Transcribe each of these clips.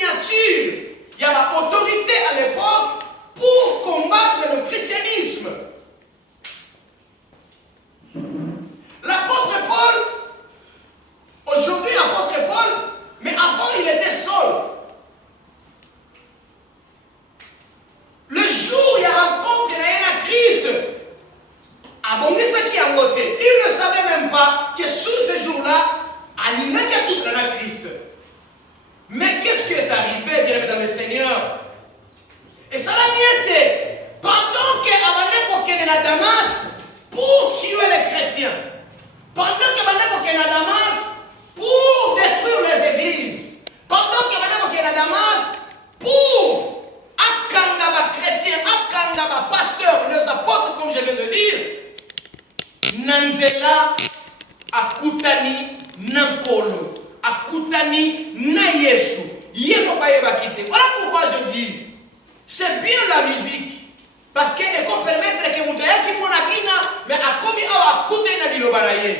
signature, il y a l'autorité à l'époque pour combattre le christianisme. L'apôtre Paul, aujourd'hui apôtre Paul, mais avant il était seul. Le jour où il y a rencontre, il y a un Christ. Il ne savait même pas que sous ce jour-là, il n'a qu'à tout dans Christ. Mais qu'est-ce qui est arrivé, bien aimé dans le Seigneur? Et ça l'a bien été. Pendant qu'il y a à Damas pour tuer les chrétiens, pendant qu'il y a à Damas pour détruire les églises, pendant qu'il y a à Damas pour Akangaba chrétien, Akangaba pasteur, les apôtres, comme je viens de dire, Nanzela akutani nankolo, akutani na Yesu. Voilà pourquoi je dis, c'est bien la musique, parce qu'elle peut permettre que vous ayez qui mais à commis à écouter na bilobaraye.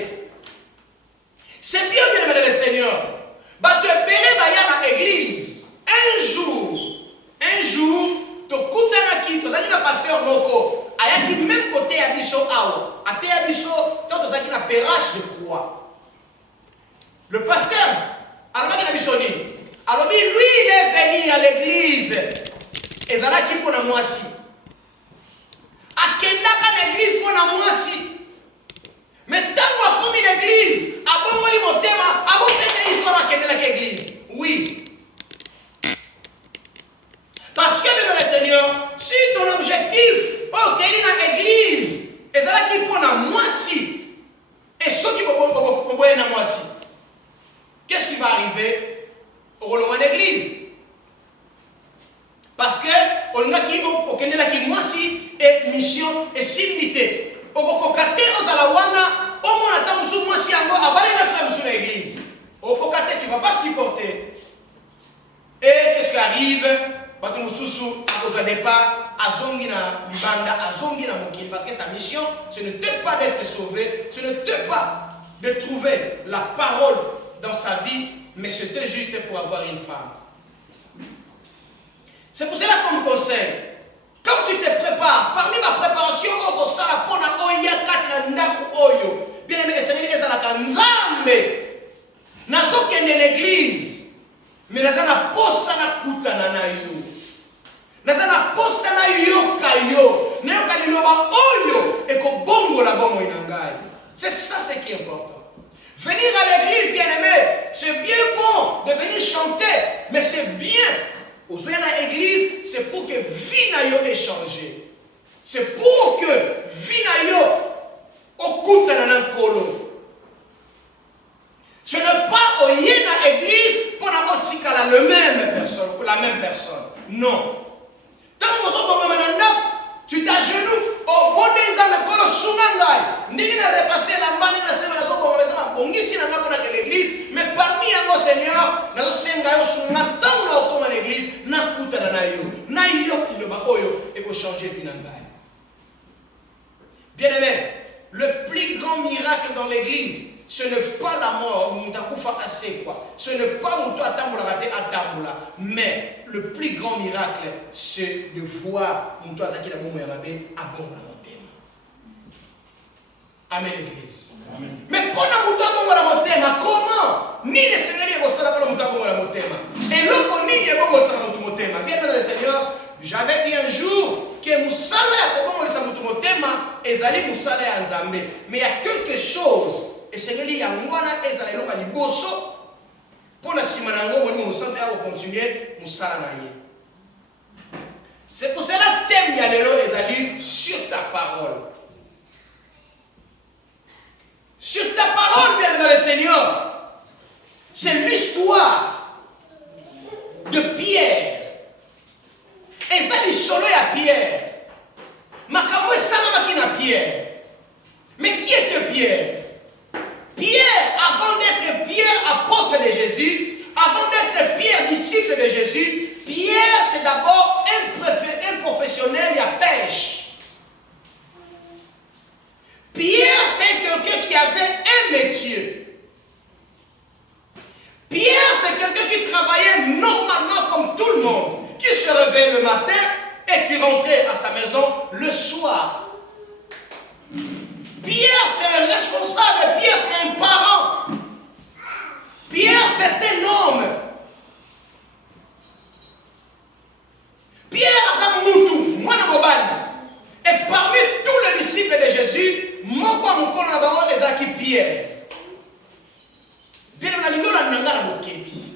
C'est bien le Seigneur. Bah te belé ba ya l'église. Un jour, to kutana ki, to zaki na pasteur moko. Ayaki même côté à biso awa. A te à biso, tant to zaki na perrache de croix. Le pasteur, alors qu'il a bisoné. Alors lui, il est venu à l'église. Et zala ki pour la moisi. Akendaka l'église pour la moisi. Mais tant qu'on a une église, à bon moment mon thème, à bon cette histoire à l'église. Oui. Parce que le Seigneur, si ton objectif, ok, il y a une église, et c'est là qu'il prend à moisi, et ceux qui vont à moisi, qu'est-ce qui va arriver au roulement de l'église? Parce que on a qui moisi et mission et civilité. Au kokate aux alawana, au moins attendre sous moisi en bas, à baler la femme sur l'église. Au kokate, tu ne vas pas supporter. Et qu'est-ce qui arrive? Parce que sa mission, ce n'était pas d'être sauvé, ce n'était pas de trouver la parole dans sa vie, mais c'était juste pour avoir une femme. C'est pour cela qu'on me conseille, quand tu te prépares, parmi ma préparation, bien aimé, l'église, mais nous avons posa na kutana na yo. Nazana posa na yoka yo. Nayoka liloba oyo et ko bongo la bongo inangai. C'est ça ce qui est important. Venir à l'église, bien aimé, c'est bien bon de venir chanter, mais c'est bien. Aux à l'église, c'est pour que vie na yo ait changé. C'est pour que vie na yo okutana na kolo. Ce n'est pas au yé dans l'église pour n'avoir la même personne. Non. Tant que tu t'agenouilles au bon des âmes, quand le soumangay, ni n'a repassé la main, ni n'a pas de l'église, mais parmi nos seigneurs, nous avons tant dans l'église, n'a coûté dans naïo, naïo qui le baoyo et pour changer finangay. Bien aimé, le plus grand miracle dans l'église, ce n'est pas la mort, ce n'est pas mais le plus grand miracle, c'est de voir Amen l'église. Mais pendant comment ni le Seigneur et l'autre ni le bien dans le Seigneur, j'avais dit un jour que Moussala et Zali Moussala et Nzambe. Mais il y a quelque chose. Et c'est que il y a un mois et ça les locaux du bosso pour la simanango on nous sent à continuer Moussala naïe. C'est pour cela thème il y a les lois Ezali sur ta parole. Sur ta parole, bien dans le Seigneur. C'est l'histoire de Pierre. Et ça dit solo à Pierre. Makambo salama qui na Pierre. Mais qui était Pierre? Pierre, avant d'être Pierre, apôtre de Jésus, avant d'être Pierre, disciple de Jésus, Pierre, c'est d'abord un professionnel à pêche. Pierre, c'est quelqu'un qui avait un métier. Pierre, c'est quelqu'un qui travaillait normalement comme le monde, qui se réveille le matin et qui rentrait à sa maison le soir. Pierre, c'est un responsable. Pierre, c'est un parent. Pierre, c'est un homme. Pierre, Azamoutou, Mwana Mobani. Et parmi tous les disciples de Jésus, Moko Moko Nabaro Ezaki Pierre. Bien, on a dit que la nanga na bokebi.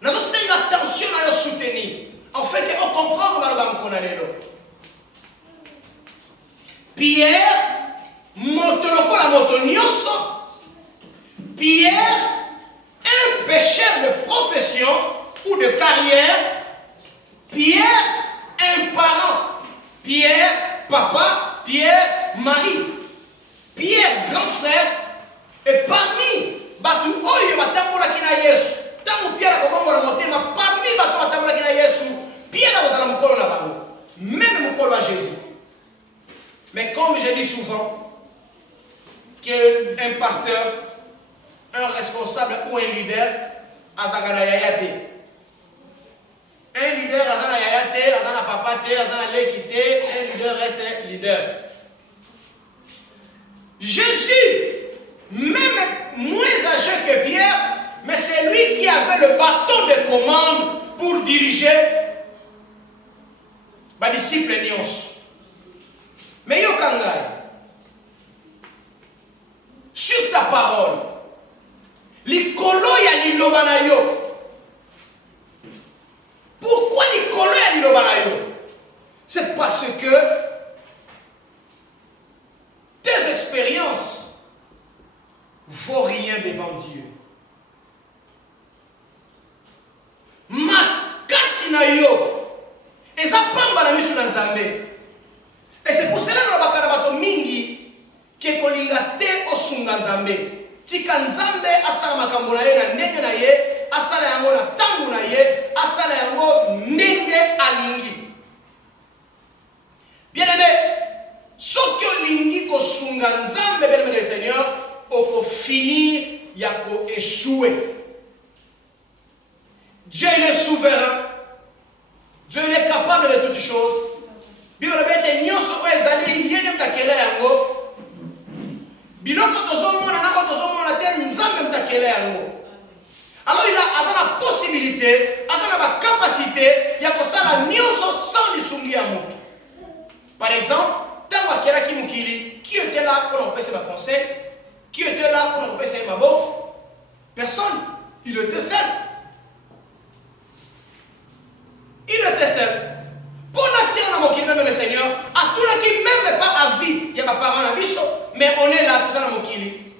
Nous avons fait attention à le soutenir. En fait, on comprend qu'on a les Pierre, motoloko la motonioso. Pierre, un pécheur de profession ou de carrière. Pierre, un parent. Pierre, papa. Pierre, mari. Pierre, grand frère. Et parmi Batu Oyo Batambola Kina Yesu. Tangu Pierre a commencé à monter, mais parmi Batu Batambola Kina Yesu, Pierre a besoin de Mukolo Nabango. Même Mukolo à Jésus. Mais comme je dis souvent, qu'un pasteur, un responsable ou un leader, Azagana Yayate. Un leader, Azana Yayate, Azana Papate, Azana Lekite, un leader reste leader. Jésus, même moins âgé que Pierre, mais c'est lui qui avait le bâton de commande pour diriger les disciples Nyons. Mais Yokangai, sur ta parole, l'ikolo ya lilobanayo. Pourquoi l'ikolo ya lilobanayo? C'est parce que tes expériences vaut rien devant Dieu. Makasi na yo eza pamba na miso na Nzambe. Et c'est pour cela que nous avons mingi ke kolinga te osunga Nzambe. Tika Nzambe asala makambo na ye na ndenge na ye, asala yango na tangu na ye, asala yango ndenge alingi. Bien-aimé, soki olingi kosunga Nzambe, bien-aimé le Seigneur, oko finir ya ko échouer. Dieu il est souverain. Dieu il est capable de toutes choses. Bible bete nyonso oyo ezali ye nde mutakela yango. Biloko tozomona nako tozomona te Nzambe mutakela yango. Alors il a la possibilité, la capacité ya kosala nyonso sans lisungi ya moto. Par exemple, tango akelaki mokili, qui était là pour empêcher ma conseil? Qui était là pour empêcher ma boque? Personne. Il était seul. Il était seul. Pour n'attirer dans mon même le Seigneur, à tout le qui même pas à vie, il y a pas parents à biso, mais on est là, tout ça dans mon kili.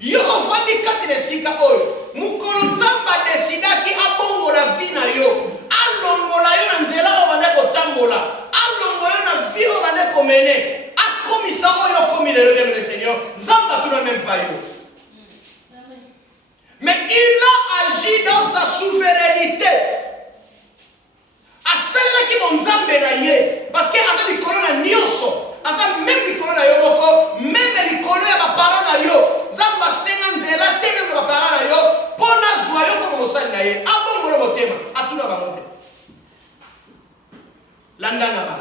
Yo va di kati de sika oyo, mukolo nzamba desida ki abongo la vie na yo, alongo la yo na nzela o bande ko tambola, alongo yo na vie o bande ko mene, akomisa oyo komi le Seigneur, nzamba tout le même pas yo. Mais il a agi dans sa souveraineté. Asala ki bonzambe na ye parce que asa likolo na nyonso asa même likolo na yo moko même likolo ya bapara na yo zamba senga nzela te même bapara na yo pona zwa yo ko mosali na ye abongo le motema atuna bango te landanga ba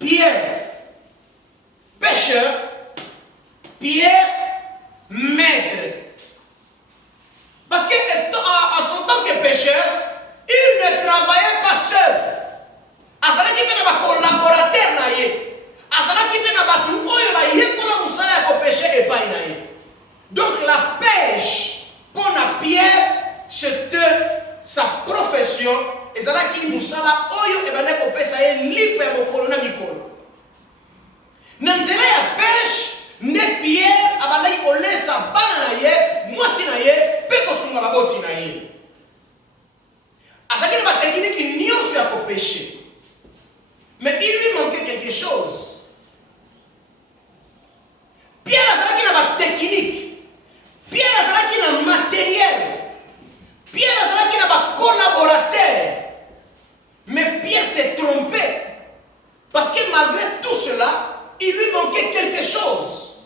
Pierre pécheur Pierre maître parce que en tant que pécheur il ne travaillait pas seul. Azalaki pe na ba collaborateur na ye. Azalaki pe na ba tu oyo ba ye pona musala ko péché epai na ye. Donc la pêche pour na Pierre c'était sa profession. Ezalaki musala oyo ebane ko pesa ye lipe ya mokolo na mikolo. Na nzela ya pêche ne Pierre abandaki kolesa bana na ye, mwasi na ye, pe kosunga baboti na ye. Azaki na technique nyonso ya ko péché. Mais il lui manquait quelque chose. Pierre azalaki na technique. Pierre azalaki na matériel. Pierre azalaki na collaborateur. Mais Pierre s'est trompé. Parce que malgré tout cela, il lui manquait quelque chose.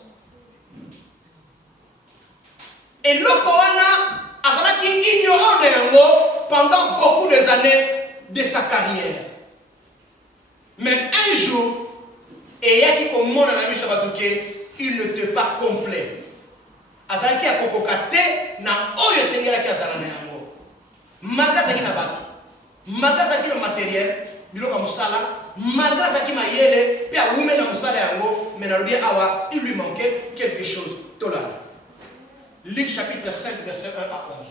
Et le Koana a été ignorant de Yango pendant beaucoup des années de sa carrière. Mais un jour, et il y a qui au monde a il n'était pas complet. Azalaki a kokokate na oyo sengela ki azala na yango. Malgré zaki na bato, malgré zaki na matériel, biloko musala, malgré zaki mayele, puis a wume na musala yango, mais na lobi awa, il lui manquait quelque chose. Tola. Luc chapitre 5 verset 1 à 11.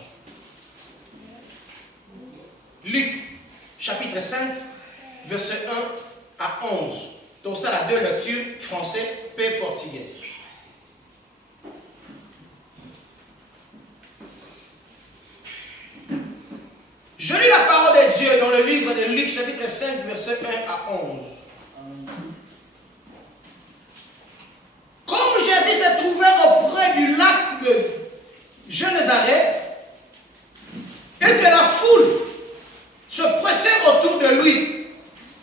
Luc chapitre 5 verset 1 à 11. Donc ça la deux lectures, français et portugais. Je lis la parole de Dieu dans le livre de Luc chapitre 5 verset 1 à 11. Comme Jésus se trouvait auprès du lac de Génézareth et que la foule se pressait autour de lui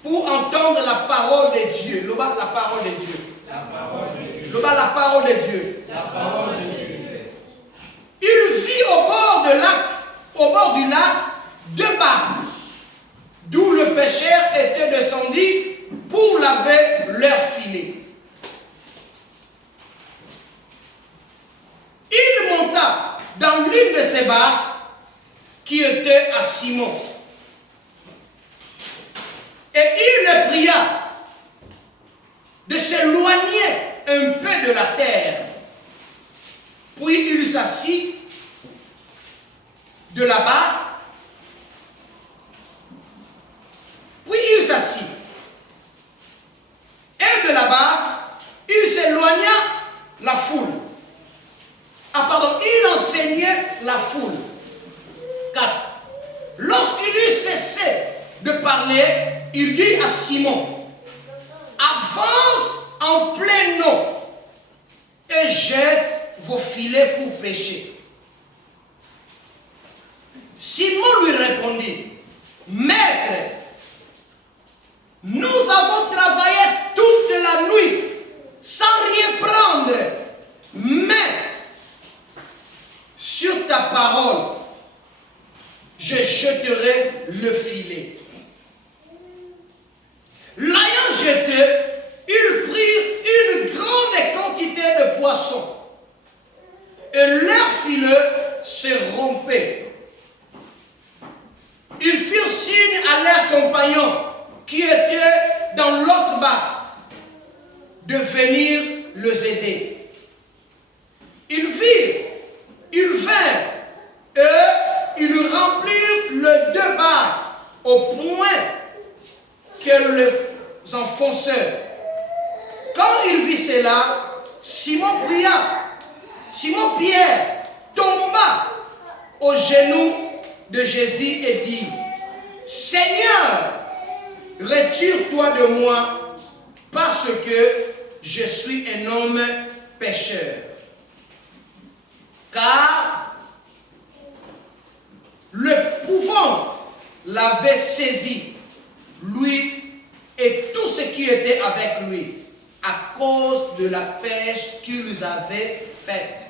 pour entendre la parole de Dieu. Loba, la parole de Dieu. La parole de Dieu. Loba, la parole de Dieu. La parole de Dieu. Il vit au bord du lac, deux barques, d'où le pêcheur était descendu pour laver leurs filets. Il monta dans l'une de ces barques qui était à Simon. Et il le pria de s'éloigner un peu de la terre. Puis il s'assit de la barque. Puis il s'assit. Et de la barque, il s'éloigna la foule. Il enseignait la foule. 4. Lorsqu'il eut cessé de parler, il dit à Simon, avance en plein eau et jette vos filets pour pêcher. Simon lui répondit, Maître, nous avons travaillé toute la nuit sans rien prendre, mais sur ta parole, je jeterai le filet. L'ayant jeté, ils prirent une grande quantité de poissons et leur filet se rompait. Ils firent signe à leurs compagnons qui étaient dans l'autre barque de venir les aider. Ils vinrent et ils remplirent les deux barques au point qu'elles les enfoncèrent. Quand il vit cela, Simon-Pierre tomba aux genoux de Jésus et dit, Seigneur, retire-toi de moi parce que je suis un homme pécheur. Car l'épouvante l'avait saisi, lui et tout ce qui était avec lui, à cause de la pêche qu'ils avaient faite.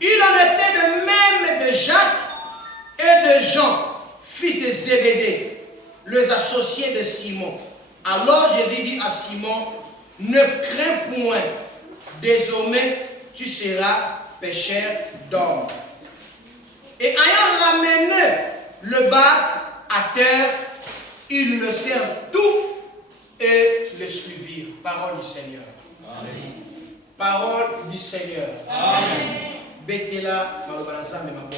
Il en était de même de Jacques et de Jean, fils de Zébédée, les associés de Simon. Alors Jésus dit à Simon, ne crains point, désormais tu seras pêcheur d'hommes. Et ayant ramené le bac à terre, ils le serrent tout et le suivirent. Parole du Seigneur. Amen. Parole du Seigneur. Amen. Betela maobanza me mabo.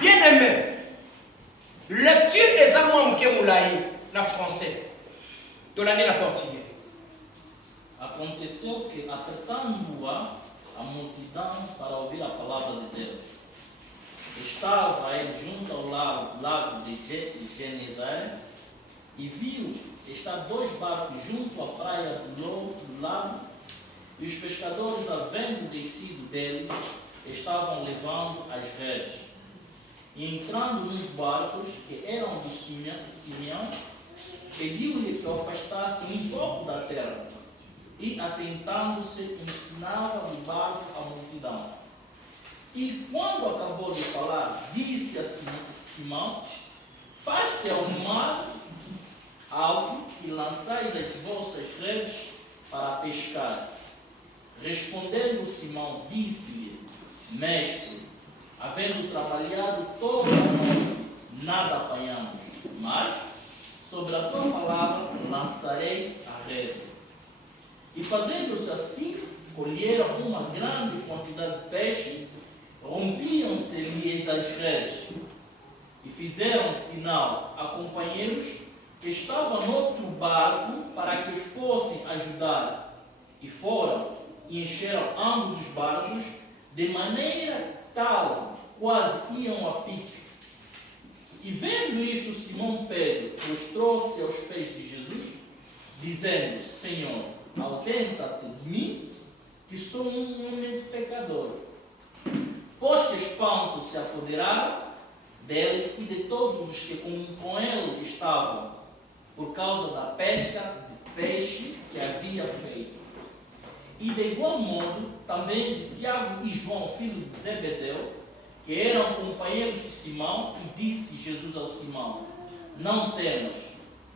Bien-aimé, lecture des amours mkemoulaï na français de l'année la portugais. Aconteceu que, apertando-a a multidão para ouvir a palavra de Deus, estava ele junto ao lago de Genezaré e viu estar dois barcos junto à praia do outro lado, e os pescadores, havendo descido deles, estavam levando as redes. E entrando nos barcos, que eram de Simeão, pediu-lhe que o afastasse um pouco da terra, e, assentando-se, ensinava do barco a multidão. E, quando acabou de falar, disse a Simão: faz-te ao mar alto e lançai as vossas redes para pescar. Respondendo Simão, disse-lhe: Mestre, havendo trabalhado toda a noite, nada apanhamos, mas sobre a tua palavra lançarei a rede. E fazendo-se assim, colheram uma grande quantidade de peixe, rompiam-se-lhes as redes, e fizeram sinal a companheiros que estavam noutro barco para que os fossem ajudar. E foram e encheram ambos os barcos, de maneira tal quase iam a pique. E vendo isto, Simão Pedro prostrou-se aos pés de Jesus, dizendo: Senhor, ausenta-te de mim, que sou um homem pecador. Pois que espanto se apoderaram dele e de todos os que com ele estavam, por causa da pesca de peixe que havia feito. E de igual modo, também Tiago e João, filho de Zebedeu, que eram companheiros de Simão, e disse Jesus ao Simão: não temas,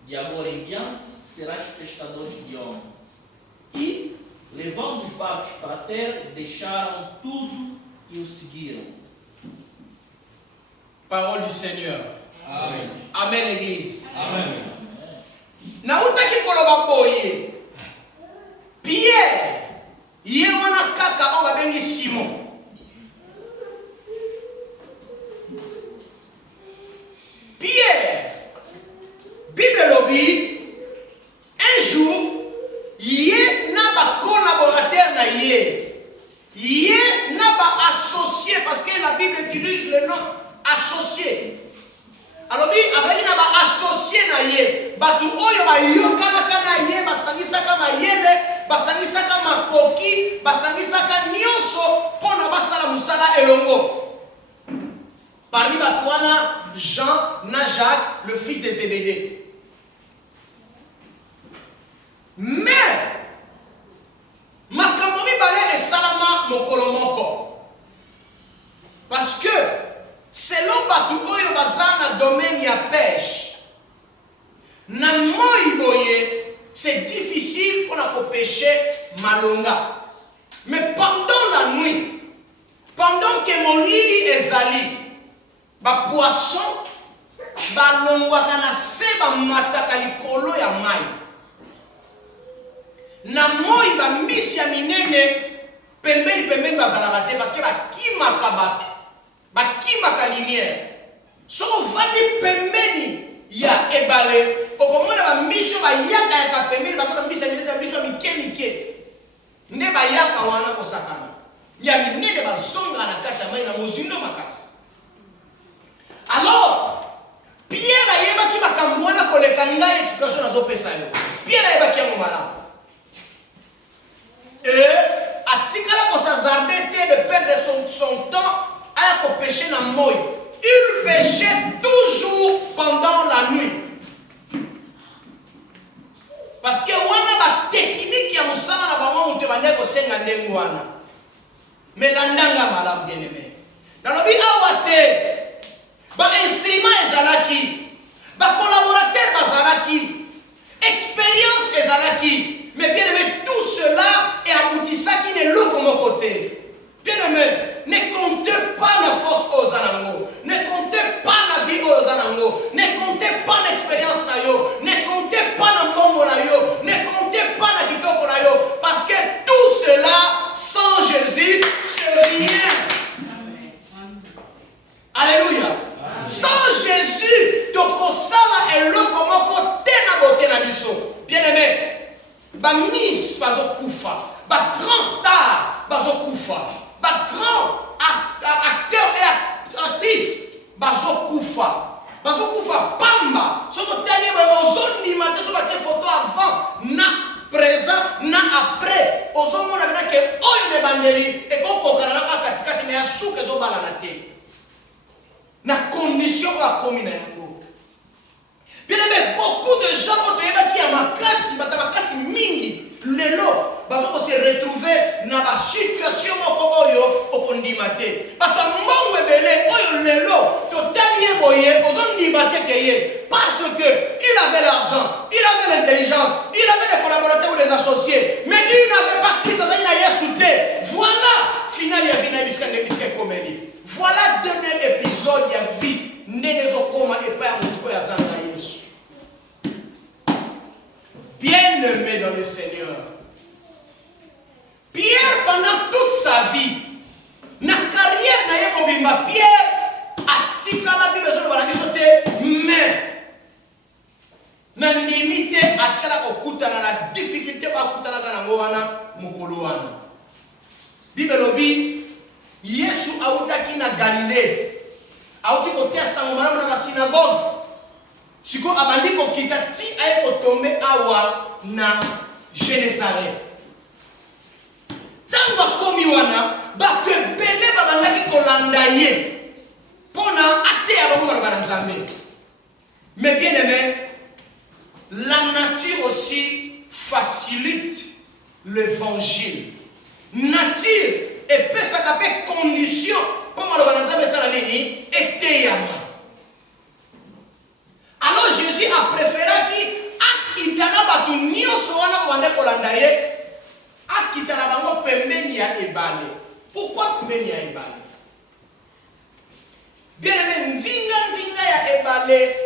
de agora em diante serás pescadores de homens. E, levando os barcos para a terra, deixaram tudo e o seguiram. Parole du Seigneur. Amen. Amen, Église. Amen. Na utaki koloba boye. Pierre, ye wana kaka o babengi Simon. Pierre, Bible lobi, un jour, ye n'a pas collaborateur na ye. Ye n'a pas associé, parce que la Bible utilise le nom associé. Alors, azali na ba associé na ye, batu oyo ba yokanaka na ye, basangisaka mayele, basangisaka makoki, basangisaka nyonso pona basala musala elongo. Parmi batu wana, Jean na Jacques, le fils de Zébédée. Mais makambo mibale esalama mokolo moko. Parce que selon batu oyo baza na domaine ya pêche, na moi boye, c'est difficile pour la pêcher malonga. Mais pendant la nuit, pendant que mon lili ezali, ba poisson ba longwaka na se ba mataka likolo ya mai. Na moi ba mbisi ya minene pembeni bazalaka te parce que bakimaka bato. Bakimaka lumière. So vandi pembeni ya ebale, okomona ba miso ba yaka ya pembeni bazala mbisi ya minene miso mike. Nde ba yaka wana kosakana. Ya minene bazonga na kati ya mai na mozindo makasi. Alors, Pierre ayebaki makambo wana koleka ngai expression nazopesa yo. Pierre ayebaki yango malamu. Et atikala kosazarde te de perdre son temps à pêcher dans moi. Il pêchait toujours pendant la nuit. Parce que wana ba technique ya musala na bango mutu bande ko senga ndengo wana. Mais landanga malamu bien aimé. Nalobi awate ba instrument ezalaki, ba collaborateur bazalaki, expérience ezalaki, mais bien aimé, tout cela est aboutissant qui n'est l'eau comme côté. Bien aimé, ne comptez pas la force aux anangos, ne comptez pas la vie aux anangos, ne comptez pas l'expérience na yo, ne comptez pas la mongo na yo, ne comptez pas la kitoko na yo, parce que tout cela sans Jésus c'est rien. Alléluia. Sans Jésus, tokosala eloko moko te na bote na biso. Bien aimé, ba miss bazokufa, ba grand star bazokufa, ba grand acteur et actrice bazokufa, pamba. Soko tani ba ozonima te so ba te photo avant, na présent, na après. Ozomona bina ke oyo ne bandeli e ko kokana na katikati me asuke zo bala na te. Na condition ya komi na yango. Bien aimé, beaucoup de gens ont été qui a makasi mingi. Lelo, bazo se retrouver dans la situation oyo okondimate. Bata mbongo ebele oyo lelo totali boye ozondimate keye parce que il avait l'argent, il avait l'intelligence, il avait les collaborateurs ou les associés, mais il n'avait pas Christ à Yesu. Voilà, final ya bina biska comédie. Voilà dernier épisode ya vie nezo koma et pas mutuko ya zanga Yesu. Bien-aimé dans le Seigneur. Pierre, pendant toute sa vie, na carrière na Pierre a tika la Bible sur la bisote, mais na limite a tika la okuta na la difficulté ba okuta na ngoana mukolo wana. Bible lobi Yesu autaki na Galilée. Auti kotia sangomana na synagogue. Siko abandi kokita ti aye kotombe awa na Génézareth. Tango akomi wana bato ebele babandaki kolanda ye pona ateya bango na Nzambe. Mais bien aimé, la nature aussi facilite l'évangile. Nature epesaka pe condition po maloba na Nzambe esala nini eteyama. Alors Jésus a préféré akitana batu nyonso wana bande kolanda ye akitana bango pembeni ya ebale. Pourquoi pembeni ya ebale? Bien aimé, nzinga ya ebale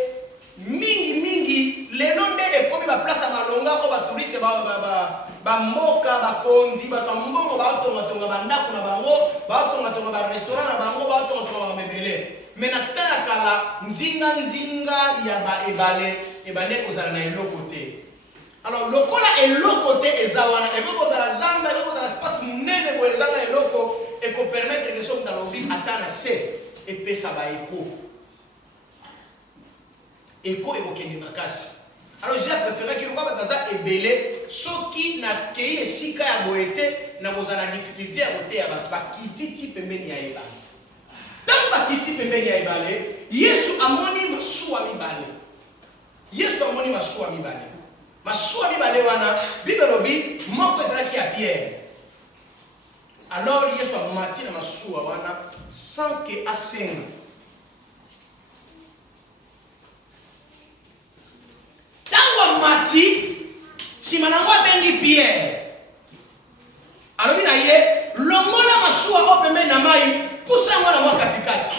mingi lelo nde ekomi ba place malonga ko ba touriste ba mboka bakonzi bato mbongo ba tonga bandako na bango ba tonga ba restaurant na bango ba tonga mebele. Mais na tala kala nzinga ya ba ebale kozala na eloko te. Alors lokola eloko te ezawana eloko kozala zamba eloko kozala espace munene bo ezanga eloko eko permettre que soki talobi atana se epesa ba eko ekokende makasi. Alors j'ai préféré que lokola baza ebele soki na kei esika ya boete na kozala difficulté ya kote ya bakititi pembeni ya ebale. Dans bakiti pembeni ya ebale, Yesu amoni masuwa mibale. Masuwa mibale wana, Bible lobi moko ezalaki ya Pierre. Alors Yesu amati na masuwa wana sans que asenga. Tango mati, sima nango abengi Pierre. Alobi na ye, longola masuwa o pembeni na mai. Pusa yango na mwa katikati.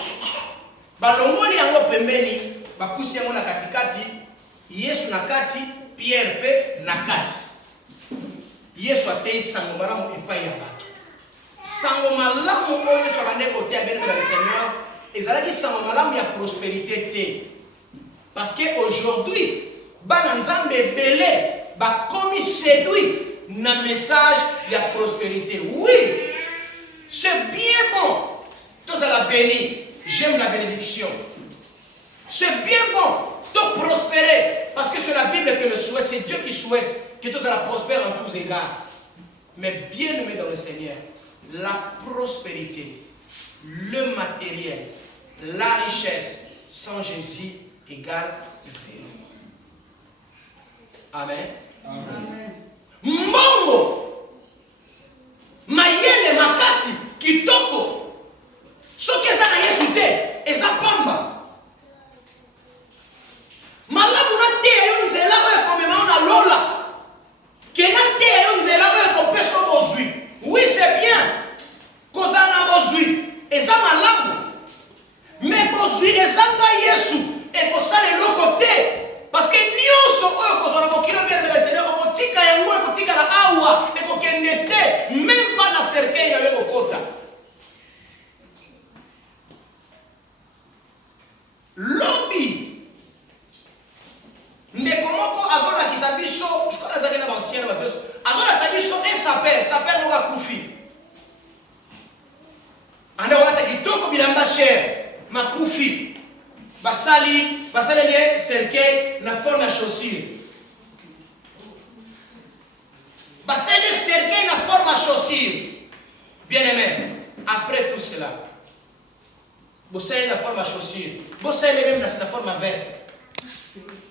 Balongoli yango pembeni, bapusi yango na katikati, Yesu na kati, Pierre pe na kati. Yesu atei sango malamu epai ya bato. Sango malamu oyo Yesu abande kote ya bene na Seigneur, ezalaki sango malamu ya prospérité te. Parce que aujourd'hui, bana Nzambe ebele bakomi séduit na message ya prospérité. Oui, c'est bien bon. Tous à la béni, j'aime la bénédiction. C'est bien bon de prospérer parce que c'est la Bible qui le souhaite, c'est Dieu qui souhaite que tous à la prospère en tous égards. Mais bien aimé dans le Seigneur, la prospérité, le matériel, la richesse sans Jésus égale zéro. Amen. Amen. Mbongo, mayele makasi, kitoko. Soki eza na Yesu te, eza pamba. Malamu na te yo nzela oyo ekomema na lola. Kena te yo nzela oyo ekopesa bozwi. Oui, c'est bien. Kozala na bozwi, eza malamu. Mais bozwi ezanga Yesu ekosala eloko te. Parce que nyonso oyo kozala mokilo mbele na Seigneur okotika yango ekotika na awa ekokende te. Même pas na cercueil na yo kokota. Lobby ndekomoko azola kisabiso je crois que na ancien bateau azola sabiso et s'appelle ngoka kufi anda wana kitoko bilamba cher makufi basali le cercueil na forme ya chaussure basali cercueil na forme ya chaussure bien aimé après tout cela vous savez la forme à chaussure, vous savez même la forme à veste.